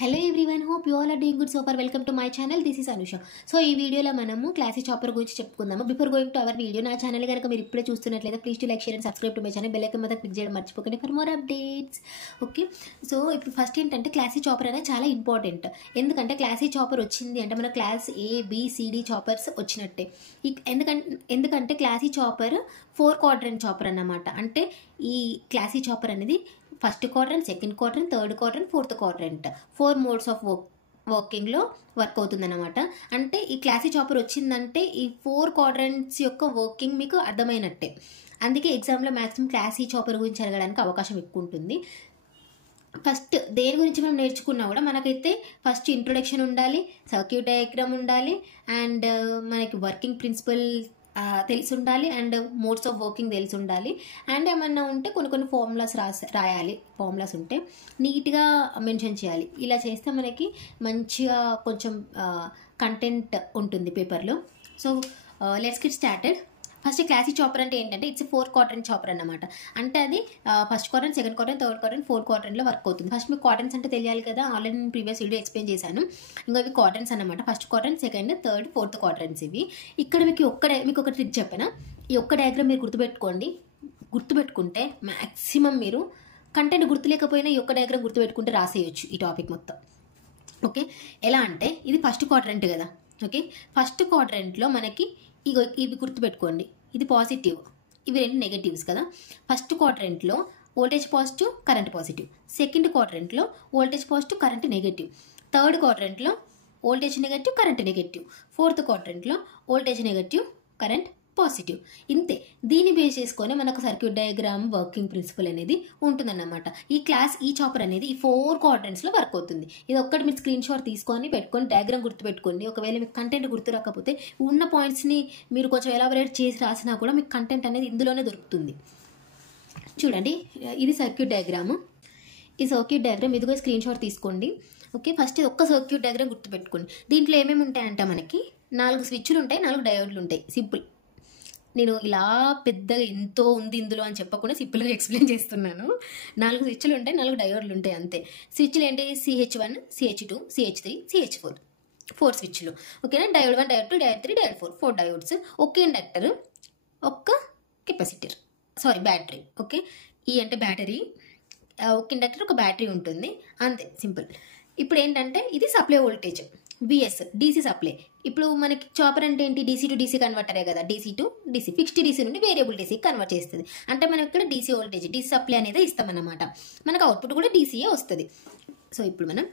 Hello everyone, hope you all are doing good. Super welcome to my channel. This is Anusha. So ఈ వీడియోలో మనము class E chopper గురించి చెప్పుకుందాము. Before going to our video, నా channel కనుక మీరు ఇప్పుడే చూస్తున్నట్లయితే please to like, share and subscribe to my channel. Bell icon మీద క్లిక్ చేయడం మర్చిపోకండి for more updates. Okay, so ఇప్పుడు ఫస్ట్ ఏంటంటే క్లాసీ చాపర్ అనేది చాలా ఇంపార్టెంట్. ఎందుకంటే క్లాసీ చాపర్ వచ్చింది అంటే మన క్లాస్ ABCD చాపర్స్ వచ్చినట్టే. ఎందుకంటే క్లాసీ చాపర్ 4 క్వాడ్రంట్ చాపర్ అన్నమాట. అంటే ఈ క్లాసీ చాపర్ అనేది first quadrant, second quadrant, third quadrant, fourth quadrant 4 modes of వర్కింగ్లో వర్క్ అవుతుందన్నమాట. అంటే ఈ క్లాసీ చాపర్ వచ్చిందంటే ఈ 4 క్వాడ్రంట్స్ యొక్క వర్కింగ్ మీకు అర్థమైనట్టే. అందుకే ఎగ్జామ్లో మ్యాక్సిమం క్లాసీ చాపర్ గురించి అడగడానికి అవకాశం ఎక్కువ ఉంటుంది. ఫస్ట్ దేని గురించి మనం నేర్చుకున్నా కూడా మనకైతే ఫస్ట్ ఇంట్రొడక్షన్ ఉండాలి, సర్క్యూట్ డయాగ్రామ్ ఉండాలి, అండ్ మనకి వర్కింగ్ ప్రిన్సిపల్ తెలిసి ఉండాలి, అండ్ మోడ్స్ ఆఫ్ వర్కింగ్ తెలిసి ఉండాలి, అండ్ ఏమన్నా ఉంటే కొన్ని ఫార్ములాస్ రాయాలి. ఫార్ములాస్ ఉంటే నీట్గా మెన్షన్ చేయాలి. ఇలా చేస్తే మనకి మంచిగా కొంచెం కంటెంట్ ఉంటుంది పేపర్లో. So let's get started. First class E chopper అంటే ఏంటంటే ఇట్స్ 4 క్వాడ్రంట్ చాపర్ అన్నమాట. అంటే అది first quadrant, second quadrant, third quadrant, fourth క్వాడ్రంట్లో వర్క్ అవుతుంది. ఫస్ట్ మీకు క్వాడ్రంట్స్ అంటే తెలియాలి కదా, ఆల్రెడీ నేను ప్రీవియస్ వీడియో ఎక్స్ప్లెయిన్ చేశాను. ఇంకా ఇవి క్వాడ్రంట్స్ అన్నమాట. First quadrant, second, third, fourth quadrants ఇవి. ఇక్కడ మీకు ఒక ట్రిక్ చెప్పనా. ఈ ఒక్క డయాగ్రామ్ మీరు గుర్తుపెట్టుకుంటే మ్యాక్సిమం మీరు కంటెంట్ గుర్తులేకపోయినా ఈ ఒక్క డయాగ్రామ్ గుర్తుపెట్టుకుంటే రాసేయచ్చు ఈ టాపిక్ మొత్తం. ఓకే, ఎలా అంటే ఇది ఫస్ట్ క్వాడ్రంట్ కదా. ఓకే, ఫస్ట్ క్వాడ్రంట్లో మనకి ఇవి గుర్తుపెట్టుకోండి. ఇది పాజిటివ్, ఇవి రెండు నెగటివ్స్ కదా. ఫస్ట్ క్వాడ్రంట్లో voltage positive, current positive. Second క్వాడ్రంట్లో voltage positive, current negative. Third క్వాడ్రంట్లో voltage negative, current negative. Fourth క్వాడ్రంట్లో వోల్టేజ్ నెగటివ్, కరెంట్ పాజిటివ్. ఇంతే. దీన్ని బేస్ చేసుకొని మనకు సర్క్యూట్ డయాగ్రామ్, వర్కింగ్ ప్రిన్సిపల్ అనేది ఉంటుందన్నమాట. ఈ చాపర్ అనేది ఈ 4 క్వాడ్రంట్స్లో వర్క్ అవుతుంది. ఇది ఒక్కటి మీరు స్క్రీన్ షాట్ తీసుకొని పెట్టుకొని డయాగ్రామ్ గుర్తుపెట్టుకోండి. ఒకవేళ మీకు కంటెంట్ గుర్తు రాకపోతే ఉన్న పాయింట్స్ని మీరు కొంచెం ఎలాబరేట్ చేసి రాసినా కూడా మీకు కంటెంట్ అనేది ఇందులోనే దొరుకుతుంది. చూడండి, ఇది సర్క్యూట్ డయాగ్రామ్. ఈ సర్క్యూట్ డయాగ్రామ్ ఇదిగో స్క్రీన్ షాట్ తీసుకోండి. ఓకే, ఫస్ట్ ఒక్క సర్క్యూట్ డయాగ్రామ్ గుర్తుపెట్టుకోండి. దీంట్లో ఏమేమి ఉంటాయంటే మనకి 4 స్విచ్లు ఉంటాయి, 4 డయోడ్లు ఉంటాయి. సింపుల్. నేను ఇలా పెద్దగా ఎంతో ఉంది ఇందులో అని చెప్పకుండా సింపుల్గా ఎక్స్ప్లెయిన్ చేస్తున్నాను. 4 స్విచ్లు ఉంటాయి, 4 డయోడ్లు ఉంటాయి, అంతే. స్విచ్లు ఏంటి? CH1, CH2, CH3, CH4 4 స్విచ్లు. ఓకేనా. Diode 1, diode 2, diode 3, diode 4 diodes. ఒక ఇండక్టర్, ఒక్క కెపాసిటర్, బ్యాటరీ. ఓకే, ఈ అంటే బ్యాటరీ. ఒక ఇండక్టర్, ఒక బ్యాటరీ ఉంటుంది, అంతే. సింపుల్. ఇప్పుడు ఏంటంటే ఇది supply voltage VS, DC supply. ఇప్పుడు మనకి చాపర్ అంటే ఏంటి? DC టు DC కన్వర్టరే కదా. DC to DC, fixed DC నుండి వేరియబుల్ DC కన్వర్ట్ చేస్తుంది. అంటే మనం ఇక్కడ DC వోల్టేజ్, DC సప్లై అనేది ఇస్తామన్నమాట. మనకు అవుట్పుట్ కూడా DCయే వస్తుంది. సో ఇప్పుడు మనం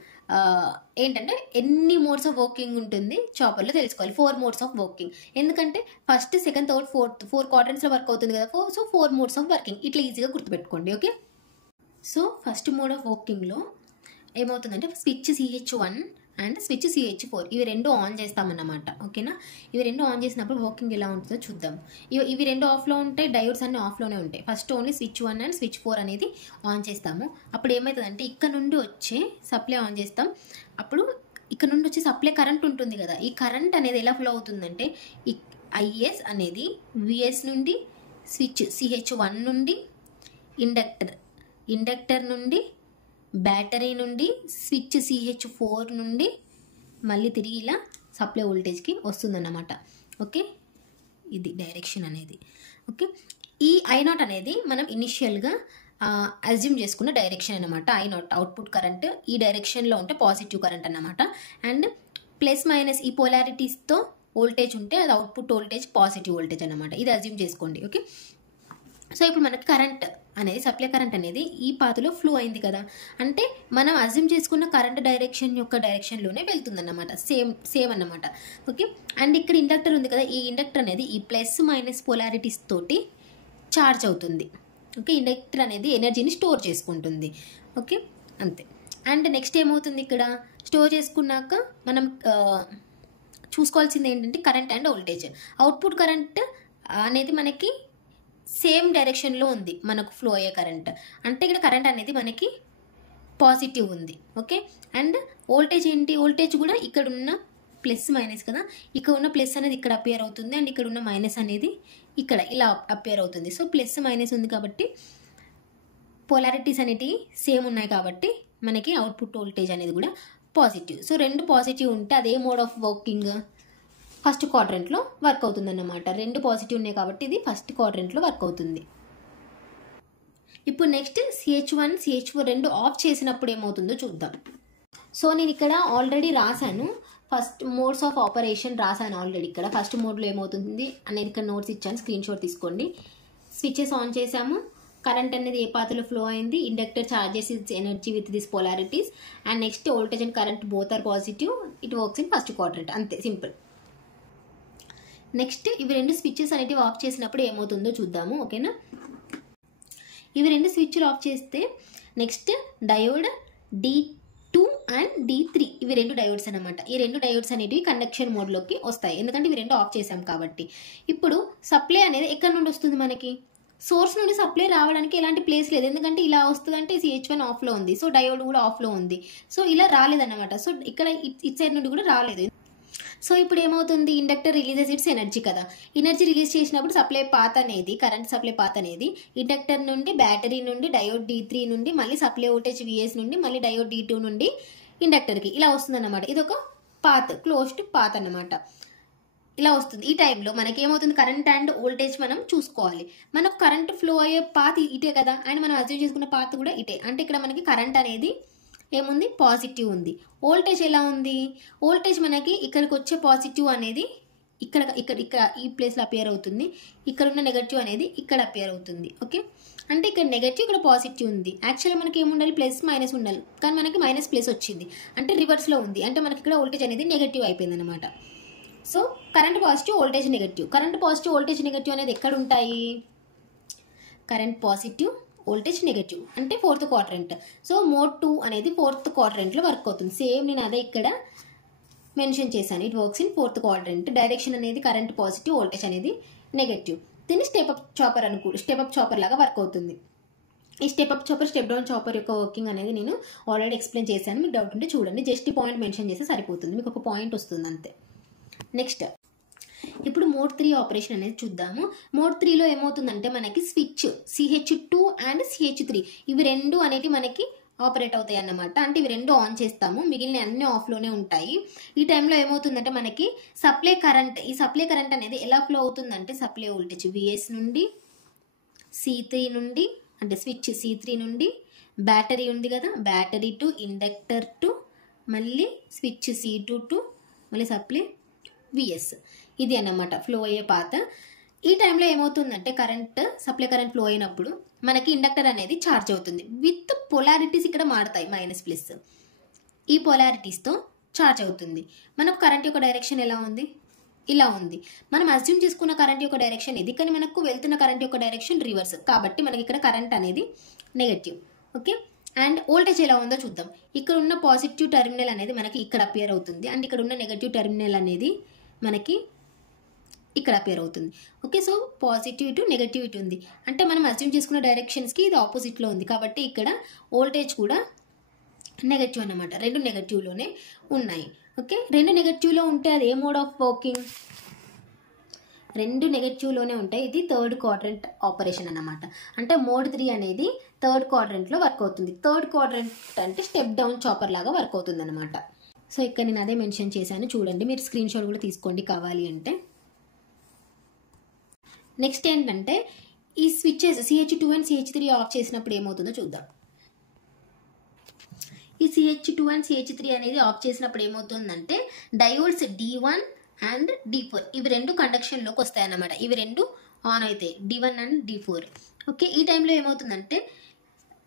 ఏంటంటే ఎన్ని మోడ్స్ ఆఫ్ వర్కింగ్ ఉంటుంది చాపర్లో తెలుసుకోవాలి. 4 మోడ్స్ ఆఫ్ వర్కింగ్. ఎందుకంటే ఫస్ట్, సెకండ్, థర్డ్, ఫోర్త్ 4 క్వాడ్రంట్స్లో వర్క్ అవుతుంది కదా. సో 4 మోడ్స్ ఆఫ్ వర్కింగ్ ఇట్లా ఈజీగా గుర్తుపెట్టుకోండి. Okay, so first mode of వర్కింగ్లో ఏమవుతుందంటే switch CH1 and switch CH4 ఇవి రెండు ఆన్ చేస్తామన్నమాట. ఓకేనా. ఇవి రెండు ఆన్ చేసినప్పుడు వర్కింగ్ ఎలా ఉంటుందో చూద్దాం. ఇవి రెండు ఆఫ్లో ఉంటాయి, డయోడ్స్ అన్ని ఆఫ్లోనే ఉంటాయి. First only switch 1 and switch 4 అనేది ఆన్ చేస్తాము. అప్పుడు ఏమవుతుందంటే ఇక్కడ నుండి వచ్చే సప్లై ఆన్ చేస్తాం. అప్పుడు ఇక్కడ నుండి వచ్చే సప్లై కరెంట్ ఉంటుంది కదా. ఈ కరెంట్ అనేది ఎలా ఫ్లో అవుతుందంటే ఈ IS అనేది VS నుండి స్విచ్ CH1 నుండి ఇండక్టర్ నుండి బ్యాటరీ నుండి స్విచ్ CH4 నుండి మళ్ళీ తిరిగి ఇలా సప్లై వోల్టేజ్కి వస్తుందన్నమాట. ఓకే, ఇది డైరెక్షన్ అనేది. ఓకే, ఈ I0 అనేది మనం ఇనిషియల్గా అజ్యూమ్ చేసుకున్న డైరెక్షన్ అనమాట. I0 అవుట్పుట్ కరెంట్ ఈ డైరెక్షన్లో ఉంటే పాజిటివ్ కరెంట్ అన్నమాట. అండ్ ప్లస్ మైనస్ ఈ పోలారిటీస్తో వోల్టేజ్ ఉంటే అది అవుట్పుట్ వోల్టేజ్ పాజిటివ్ వోల్టేజ్ అన్నమాట. ఇది అజ్యూమ్ చేసుకోండి. ఓకే, సో ఇప్పుడు మనకి కరెంట్ అనేది, సప్లై కరెంట్ అనేది ఈ పాత్లో ఫ్లో అయింది కదా. అంటే మనం అజ్యూమ్ చేసుకున్న కరెంట్ డైరెక్షన్లోనే వెళ్తుందన్నమాట. సేమ్ అన్నమాట. ఓకే, అండ్ ఇక్కడ ఇండక్టర్ ఉంది కదా. ఈ ఇండక్టర్ అనేది ఈ ప్లస్ మైనస్ పొలారిటీస్ తోటి ఛార్జ్ అవుతుంది. ఓకే, ఇండక్టర్ అనేది ఎనర్జీని స్టోర్ చేసుకుంటుంది. ఓకే, అంతే. అండ్ నెక్స్ట్ ఏమవుతుంది, ఇక్కడ స్టోర్ చేసుకున్నాక మనం చూసుకోవాల్సింది ఏంటంటే current and voltage. Output current అనేది మనకి సేమ్ డైరెక్షన్లో ఉంది మనకు ఫ్లో అయ్యే కరెంట్. అంటే ఇక్కడ కరెంట్ అనేది మనకి పాజిటివ్ ఉంది. ఓకే, అండ్ వోల్టేజ్ ఏంటి? వోల్టేజ్ కూడా ఇక్కడ ఉన్న ప్లస్ మైనస్ కదా. ఇక్కడ ఉన్న ప్లస్ అనేది ఇక్కడ అపియర్ అవుతుంది, అండ్ ఇక్కడ ఉన్న మైనస్ అనేది ఇక్కడ ఇలా అపియర్ అవుతుంది. సో ప్లస్ మైనస్ ఉంది కాబట్టి పోలారిటీస్ అనేటివి సేమ్ ఉన్నాయి కాబట్టి మనకి అవుట్పుట్ వోల్టేజ్ అనేది కూడా పాజిటివ్. సో రెండు పాజిటివ్ ఉంటే అదే మోడ్ ఆఫ్ వర్కింగ్ ఫస్ట్ క్వాడ్రంట్లో వర్క్ అవుతుంది అన్నమాట. రెండు పాజిటివ్ ఉన్నాయి కాబట్టి ఇది ఫస్ట్ క్వాడ్రంట్లో వర్క్ అవుతుంది. ఇప్పుడు నెక్స్ట్ CH1 CH4 రెండు ఆఫ్ చేసినప్పుడు ఏమవుతుందో చూద్దాం. సో నేను ఇక్కడ ఆల్రెడీ రాశాను, ఫస్ట్ మోడ్స్ ఆఫ్ ఆపరేషన్ రాశాను ఆల్రెడీ. ఇక్కడ ఫస్ట్ మోడ్లో ఏమవుతుంది అనేది ఇక్కడ నోట్స్ ఇచ్చాను, స్క్రీన్ షాట్ తీసుకోండి. స్విచెస్ ఆన్ చేసాము, కరెంట్ అనేది ఏ పాత్రలో ఫ్లో అయింది, inductor charges its energy with this polarities, and next voltage and current both are positive, it works in first quadrant. అంతే, సింపుల్. నెక్స్ట్ ఇవి రెండు స్విచెస్ అనేటివి ఆఫ్ చేసినప్పుడు ఏమవుతుందో చూద్దాము, ఓకేనా. ఇవి రెండు స్విచ్లు ఆఫ్ చేస్తే next diode D2 and D3 ఇవి రెండు డయోడ్స్ అనమాట. ఈ రెండు డయోడ్స్ అనేటివి కండక్షన్ మోడ్లోకి వస్తాయి, ఎందుకంటే ఇవి రెండు ఆఫ్ చేసాం కాబట్టి. ఇప్పుడు సప్లై అనేది ఎక్కడి నుండి వస్తుంది, మనకి సోర్స్ నుండి సప్లై రావడానికి ఎలాంటి ప్లేస్ లేదు, ఎందుకంటే ఇలా వస్తుందంటే CH1 ఆఫ్లో ఉంది, సో డయోడ్ కూడా ఆఫ్లో ఉంది, సో ఇలా రాలేదన్నమాట. సో ఇక్కడ ఇట్ సైడ్ నుండి కూడా రాలేదు. సో ఇప్పుడు ఏమవుతుంది, ఇండక్టర్ రిలీజెస్ ఇట్స్ ఎనర్జీ కదా, ఎనర్జీ రిలీజ్ చేసినప్పుడు సప్లై పాత్ అనేది, కరెంట్ సప్లై పాత్ అనేది ఇండక్టర్ నుండి బ్యాటరీ నుండి డయోడ్ D3 నుండి మళ్ళీ సప్లై వోల్టేజ్ VS నుండి మళ్ళీ డయోడ్ D2 నుండి ఇండక్టర్కి ఇలా వస్తుంది అన్నమాట. ఇది ఒక పాత్, క్లోజ్డ్ పాత్ అన్నమాట. ఇలా వస్తుంది. ఈ టైంలో మనకి ఏమవుతుంది, కరెంట్ అండ్ వోల్టేజ్ మనం చూసుకోవాలి. మనకు కరెంట్ ఫ్లో అయ్యే పాత్ ఇటే కదా, అండ్ మనం అబ్జర్వ్ చేసుకున్న పాత్ కూడా ఇటే, అంటే ఇక్కడ మనకి కరెంట్ అనేది ఏముంది, పాజిటివ్ ఉంది. వోల్టేజ్ ఎలా ఉంది, వోల్టేజ్ మనకి ఇక్కడికి వచ్చే పాజిటివ్ అనేది ఇక్కడ ఇక్కడ ఇక్కడ ఈ ప్లేస్లో అపియర్ అవుతుంది, ఇక్కడ ఉన్న నెగటివ్ అనేది ఇక్కడ అపియర్ అవుతుంది, ఓకే. అంటే ఇక్కడ నెగటివ్ ఇక్కడ పాజిటివ్ ఉంది. యాక్చువల్గా మనకి ఏముండాలి, ప్లస్ మైనస్ ఉండాలి, కానీ మనకి మైనస్ ప్లస్ వచ్చింది, అంటే రివర్స్లో ఉంది, అంటే మనకి ఇక్కడ వోల్టేజ్ అనేది నెగటివ్ అయిపోయింది అనమాట. So current positive, voltage negative. Current positive, voltage negative అనేది ఎక్కడ ఉంటాయి, కరెంట్ పాజిటివ్, వోల్టేజ్ నెగటివ్ అంటే ఫోర్త్ క్వాడ్రంట్. సో మోడ్ 2 అనేది ఫోర్త్ క్వాడ్రంట్లో వర్క్ అవుతుంది. సేమ్ నేను అదే ఇక్కడ మెన్షన్ చేశాను, it works in fourth quadrant. Direction అనేది కరెంట్ పాజిటివ్, వోల్టేజ్ అనేది నెగటివ్. దీన్ని step up chopper step up chopper లాగా వర్క్ అవుతుంది. ఈ step up chopper, step down chopper యొక్క వర్కింగ్ అనేది నేను ఆల్రెడీ ఎక్స్ప్లెయిన్ చేశాను, మీకు డౌట్ ఉంటే చూడండి. జస్ట్ ఈ పాయింట్ మెన్షన్ చేస్తే సరిపోతుంది, మీకు ఒక పాయింట్ వస్తుంది అంతే. నెక్స్ట్ ఇప్పుడు మోడ్ 3 ఆపరేషన్ అనేది చూద్దాము. మోడ్ 3లో ఏమవుతుందంటే మనకి స్విచ్ CH2 అండ్ CH3 ఇవి రెండు అనేవి మనకి ఆపరేట్ అవుతాయి అన్నమాట. అంటే ఇవి రెండు ఆన్ చేస్తాము, మిగిలిన అన్ని ఆఫ్లోనే ఉంటాయి. ఈ టైంలో ఏమవుతుందంటే మనకి సప్లై కరెంట్, ఈ సప్లై కరెంట్ అనేది ఎలా ఫ్లో అవుతుందంటే సప్లై వోల్టేజ్ VS నుండి C3 నుండి, అంటే స్విచ్ C3 నుండి బ్యాటరీ ఉంది కదా, బ్యాటరీ టు ఇండక్టర్ టు మళ్ళీ స్విచ్ C2 టు మళ్ళీ సప్లై VS, ఇది అన్నమాట ఫ్లో అయ్యే పాత. ఈ టైంలో ఏమవుతుందంటే కరెంట్, సప్లై కరెంట్ ఫ్లో అయినప్పుడు మనకి ఇండక్టర్ అనేది ఛార్జ్ అవుతుంది విత్ పొలారిటీస్ ఇక్కడ మారుతాయి, మైనస్ ప్లస్. ఈ పొలారిటీస్తో ఛార్జ్ అవుతుంది. మనకు కరెంట్ యొక్క డైరెక్షన్ ఎలా ఉంది, ఇలా ఉంది. మనం అజ్యూమ్ చేసుకున్న కరెంట్ యొక్క డైరెక్షన్ ఇది, కానీ మనకు వెళ్తున్న కరెంట్ యొక్క డైరెక్షన్ రివర్స్, కాబట్టి మనకి ఇక్కడ కరెంట్ అనేది నెగటివ్, ఓకే. అండ్ వోల్టేజ్ ఎలా ఉందో చూద్దాం. ఇక్కడ ఉన్న పాజిటివ్ టెర్మినల్ అనేది మనకి ఇక్కడ అపియర్ అవుతుంది, అండ్ ఇక్కడ ఉన్న నెగటివ్ టెర్మినల్ అనేది మనకి ఇక్కడ అపియర్ అవుతుంది, ఓకే. సో పాజిటివ్ ఇటు నెగటివ్ ఇటు ఉంది, అంటే మనం అజ్యూమ్ చేసుకున్న డైరెక్షన్స్కి ఇది ఆపోజిట్లో ఉంది, కాబట్టి ఇక్కడ వోల్టేజ్ కూడా నెగటివ్ అన్నమాట. రెండు నెగటివ్లోనే ఉన్నాయి, ఓకే. రెండు నెగటివ్లో ఉంటే అది ఏ మోడ్ ఆఫ్ వర్కింగ్, రెండు నెగటివ్లోనే ఉంటాయి. ఇది థర్డ్ క్వాడ్రంట్ ఆపరేషన్ అన్నమాట. అంటే మోడ్ 3 అనేది థర్డ్ క్వాడ్రంట్లో వర్క్ అవుతుంది. థర్డ్ క్వాడ్రంట్ అంటే స్టెప్ డౌన్ చాపర్ లాగా వర్క్ అవుతుంది అనమాట. సో ఇక్కడ నేను అదే మెన్షన్ చేశాను, చూడండి, మీరు స్క్రీన్ షాట్ కూడా తీసుకోండి కావాలి అంటే. నెక్స్ట్ ఏంటంటే ఈ switches CH2 and CH3 of చేసినప్పుడు ఏమవుతుందో చూద్దాం. ఈ CH2 అండ్ CH3 అనేది ఆఫ్ చేసినప్పుడు ఏమవుతుందంటే డయోడ్స్ D1 అండ్ D4 ఇవి రెండు కండక్షన్లోకి వస్తాయి అన్నమాట. ఇవి రెండు ఆన్ అవుతాయి, D1 అండ్ D4, ఓకే. ఈ టైంలో ఏమవుతుందంటే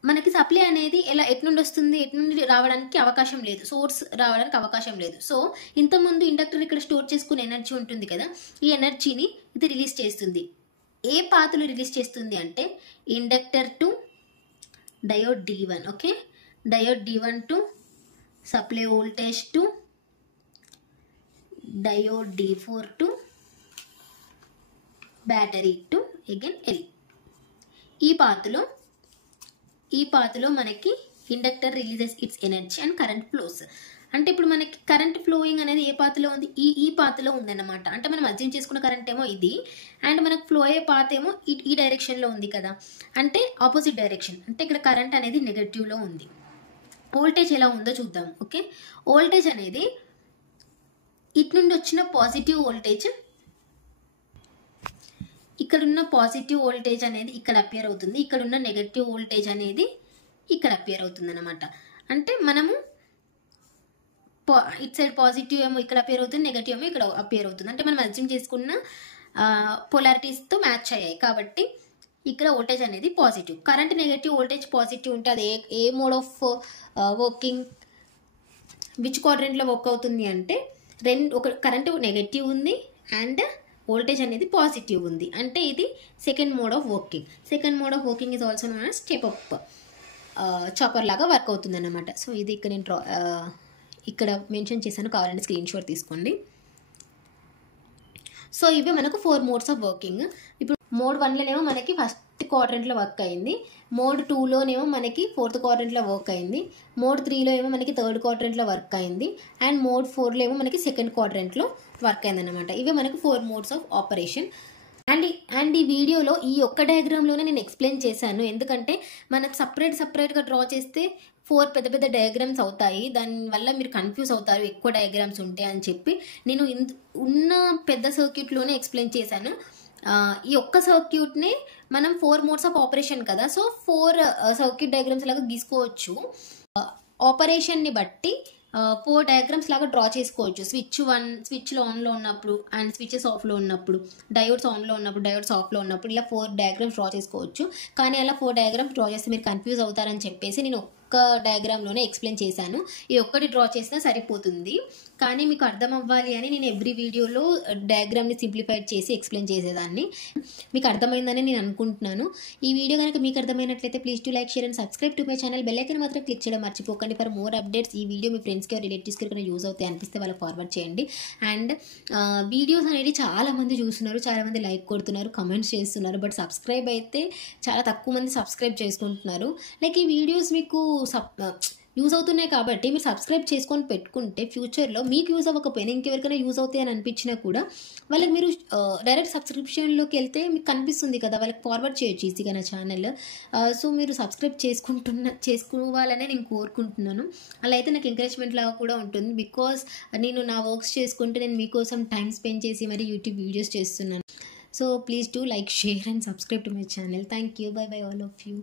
మనకి సప్లై అనేది ఎటు నుండి వస్తుంది, ఎటు నుండి రావడానికి అవకాశం లేదు, సోర్స్ రావడానికి అవకాశం లేదు. సో ఇంతకుముందు ఇండక్టర్ ఇక్కడ స్టోర్ చేసుకునే ఎనర్జీ ఉంటుంది కదా, ఈ ఎనర్జీని ఇది రిలీజ్ చేస్తుంది. ఏ పాత్రలో రిలీజ్ చేస్తుంది అంటే inductor to diode D1, okay, diode D1 to supply voltage to diode D4 to battery to again L. ఈ పాత్రలో మనకి inductor releases it's energy and current flows. అంటే ఇప్పుడు మనకి కరెంట్ ఫ్లోయింగ్ అనేది ఏ పాత్రలో ఉంది, ఈ పాత్రలో ఉందన్నమాట. అంటే మనం అజ్యూమ్ చేసుకున్న కరెంట్ ఏమో ఇది, అండ్ మనకు ఫ్లో అయ్యే పాత్ ఏమో ఈ డైరెక్షన్లో ఉంది కదా, అంటే ఆపోజిట్ డైరెక్షన్. అంటే ఇక్కడ కరెంట్ అనేది నెగటివ్లో ఉంది, వోల్టేజ్ ఎలా ఉందో చూద్దాం. ఓకే, వోల్టేజ్ అనేది ఇటు నుండి వచ్చిన పాజిటివ్ వోల్టేజ్, ఇక్కడున్న పాజిటివ్ వోల్టేజ్ అనేది ఇక్కడ అపియర్ అవుతుంది, ఇక్కడున్న నెగటివ్ వోల్టేజ్ అనేది ఇక్కడ అపియర్ అవుతుంది అనమాట. అంటే మనము ఇట్ సైడ్ పాజిటివ్ ఏమో ఇక్కడ అపియర్ అవుతుంది, నెగటివ్ ఏమో ఇక్కడ అపియర్ అవుతుంది. అంటే మనం అజ్యూమ్ చేసుకున్న పొలారిటీస్తో మ్యాచ్ అయ్యాయి కాబట్టి ఇక్కడ వోల్టేజ్ అనేది positive. Current negative, voltage positive ఉంటే అది ఏ మోడ్ ఆఫ్ వర్కింగ్, విచ్ క్వాడ్రెంట్లో వర్క్ అవుతుంది అంటే ఒక కరెంట్ నెగటివ్ ఉంది అండ్ వోల్టేజ్ అనేది పాజిటివ్ ఉంది, అంటే ఇది second mode of working. Second mode of working is also known as step up chopper లాగా వర్క్ అవుతుంది అన్నమాట. సో ఇది ఇక్కడ నేను ఇక్కడ మెన్షన్ చేశాను, కావాలంటే స్క్రీన్ షాట్ తీసుకోండి. సో ఇవి మనకు 4 మోడ్స్ ఆఫ్ వర్కింగ్. ఇప్పుడు మోడ్ 1లోనేమో మనకి ఫస్ట్ క్వాడ్రెంట్లో వర్క్ అయింది, మోడ్ 2లోనేమో మనకి 4th క్వాడ్రెంట్లో వర్క్ అయింది, మోడ్ 3లో ఏమో మనకి 3rd క్వాడ్రెంట్లో వర్క్ అయింది, అండ్ మోడ్ 4లో ఏమో మనకి 2nd క్వాడ్రెంట్లో వర్క్ అయింది అనమాట. ఇవి మనకు 4 మోడ్స్ ఆఫ్ ఆపరేషన్. అండ్ ఈ వీడియోలో ఈ ఒక్క డయాగ్రామ్లోనే నేను ఎక్స్ప్లెయిన్ చేశాను, ఎందుకంటే మనకు సపరేట్గా డ్రా చేస్తే 4 పెద్ద పెద్ద డయాగ్రామ్స్ అవుతాయి, దానివల్ల మీరు కన్ఫ్యూజ్ అవుతారు ఎక్కువ డయాగ్రామ్స్ ఉంటాయి అని చెప్పి నేను ఉన్న పెద్ద సర్క్యూట్లోనే ఎక్స్ప్లెయిన్ చేశాను. ఈ ఒక్క సర్క్యూట్ని మనం 4 మోడ్స్ ఆఫ్ ఆపరేషన్ కదా, సో 4 సర్క్యూట్ డయాగ్రామ్స్ లాగా గీసుకోవచ్చు. ఆపరేషన్ని బట్టి 4 డయాగ్రామ్స్ లాగా డ్రా చేసుకోవచ్చు. స్విచ్లో ఆన్లో ఉన్నప్పుడు అండ్ స్విచెస్ ఆఫ్లో ఉన్నప్పుడు, డయోడ్స్ ఆన్లో ఉన్నప్పుడు, డయోడ్స్ ఆఫ్లో ఉన్నప్పుడు ఇలా 4 డయాగ్రామ్స్ డ్రా చేసుకోవచ్చు. కానీ అలా 4 డయాగ్రామ్స్ డ్రా చేస్తే మీరు కన్ఫ్యూజ్ అవుతారని చెప్పేసి నేను ఒక్క డయాగ్రామ్లోనే ఎక్స్ప్లెయిన్ చేశాను. ఈ ఒక్కటి డ్రా చేసినా సరిపోతుంది, కానీ మీకు అర్థం అవ్వాలి అని నేను ఎవ్రీ వీడియోలో డయాగ్రామ్ని సింప్లిఫైడ్ చేసి ఎక్స్ప్లెయిన్ చేసేదాన్ని. మీకు అర్థమైందని నేను అనుకుంటున్నాను. ఈ వీడియో కనుక మీకు అర్థమైనట్లయితే please to like, share and subscribe to my channel. Bell icon మాత్రం క్లిక్ చేయడం మర్చిపోకండి ఫర్ మోర్ అప్డేట్స్. ఈ వీడియో మీ ఫ్రెండ్స్కి రిలేటివ్స్కి కనుక యూజ్ అవుతాయి అనిపిస్తే వాళ్ళకి ఫార్వర్డ్ చేయండి. అండ్ వీడియోస్ అనేది చాలామంది చూస్తున్నారు, చాలామంది లైక్ కొడుతున్నారు, కమెంట్స్ చేస్తున్నారు, బట్ సబ్స్క్రైబ్ అయితే చాలా తక్కువ మంది సబ్స్క్రైబ్ చేసుకుంటున్నారు. లైక్ ఈ వీడియోస్ మీకు యూజ్ అవుతున్నాయి కాబట్టి మీరు సబ్స్క్రైబ్ చేసుకొని పెట్టుకుంటే ఫ్యూచర్లో మీకు యూజ్ అవ్వకపోయినా ఇంకెవరికైనా యూజ్ అవుతాయి అని అనిపించినా కూడా వాళ్ళకి మీరు డైరెక్ట్ సబ్స్క్రిప్షన్లోకి వెళ్తే మీకు కనిపిస్తుంది కదా, వాళ్ళకి ఫార్వర్డ్ చేయొచ్చు ఈజీగా నా ఛానల్. సో మీరు సబ్స్క్రైబ్ చేసుకోవాలనే నేను కోరుకుంటున్నాను. అలా అయితే నాకు ఎంకరేజ్మెంట్ లాగా కూడా ఉంటుంది, బికాస్ నేను నా వర్క్స్ చేసుకుంటే నేను మీకోసం టైం స్పెండ్ చేసి మరి యూట్యూబ్ వీడియోస్ చేస్తున్నాను. So please do like, share and subscribe to my channel. Thank you. By by all of you.